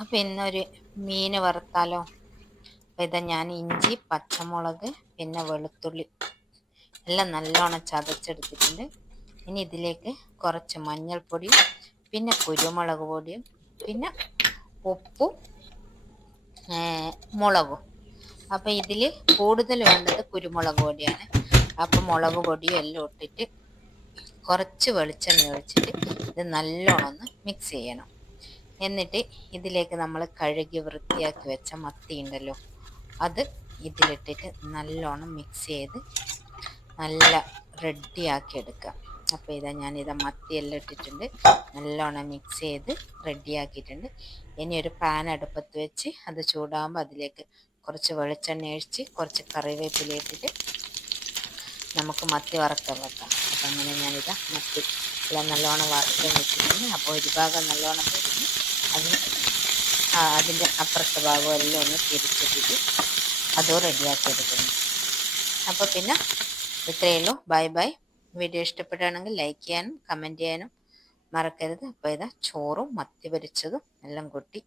അപ്പം ഇന്നൊരു മീൻ വറുത്താലോ? അപ്പം ഇതാ ഞാൻ ഇഞ്ചി, പച്ചമുളക്, പിന്നെ വെളുത്തുള്ളി എല്ലാം നല്ലോണം ചതച്ചെടുത്തിട്ടുണ്ട്. ഇനി ഇതിലേക്ക് കുറച്ച് മഞ്ഞൾപ്പൊടിയും പിന്നെ കുരുമുളക് പൊടിയും പിന്നെ ഉപ്പും മുളകും. അപ്പം ഇതിൽ കൂടുതൽ വേണ്ടത് കുരുമുളക് പൊടിയാണ്. അപ്പം മുളക് പൊടിയും എല്ലാം ഇട്ടിട്ട് കുറച്ച് വെളിച്ചെണ്ണ ഒഴിച്ചിട്ട് ഇത് നല്ലോണം ഒന്ന് മിക്സ് ചെയ്യണം. എന്നിട്ട് ഇതിലേക്ക് നമ്മൾ കഴുകി വൃത്തിയാക്കി വെച്ച മത്തി ഉണ്ടല്ലോ, അത് ഇതിലിട്ടിട്ട് നല്ലോണം മിക്സ് ചെയ്ത് നല്ല റെഡിയാക്കി എടുക്കാം. അപ്പോൾ ഇതാ ഞാനിതാ മത്തിയെല്ലാം ഇട്ടിട്ടുണ്ട്, നല്ലോണം മിക്സ് ചെയ്ത് റെഡിയാക്കിയിട്ടുണ്ട്. ഇനി ഒരു പാൻ അടുപ്പത്ത് വെച്ച് അത് ചൂടാകുമ്പോൾ അതിലേക്ക് കുറച്ച് വെളിച്ചെണ്ണ ഒഴിച്ച് കുറച്ച് കറിവേപ്പില ഇട്ടിട്ട് നമുക്ക് മത്തി വറുക്കാൻ വെക്കാം. അപ്പം അങ്ങനെ ഞാനിതാ മത്തി എല്ലാം നല്ലോണം വറുത്ത് വെച്ചിട്ടുണ്ട്. അപ്പോൾ ഒരു ഭാഗം നല്ലോണം പൊരിഞ്ഞ് അതിൻ്റെ അപ്പുറത്തെ ഭാഗം എല്ലാം ഒന്ന് തിരിച്ചിട്ടിട്ട് അതും റെഡിയാക്കി എടുക്കുന്നു. അപ്പോൾ പിന്നെ ഇത്രയേ ഉള്ളൂ. Bye bye. വീഡിയോ ഇഷ്ടപ്പെടുകയാണെങ്കിൽ ലൈക്ക് ചെയ്യാനും കമൻറ്റ് ചെയ്യാനും മറക്കരുത്. അപ്പോൾ ഇതാ ചോറും മത്തി പൊരിച്ചതും എല്ലാം കൂട്ടി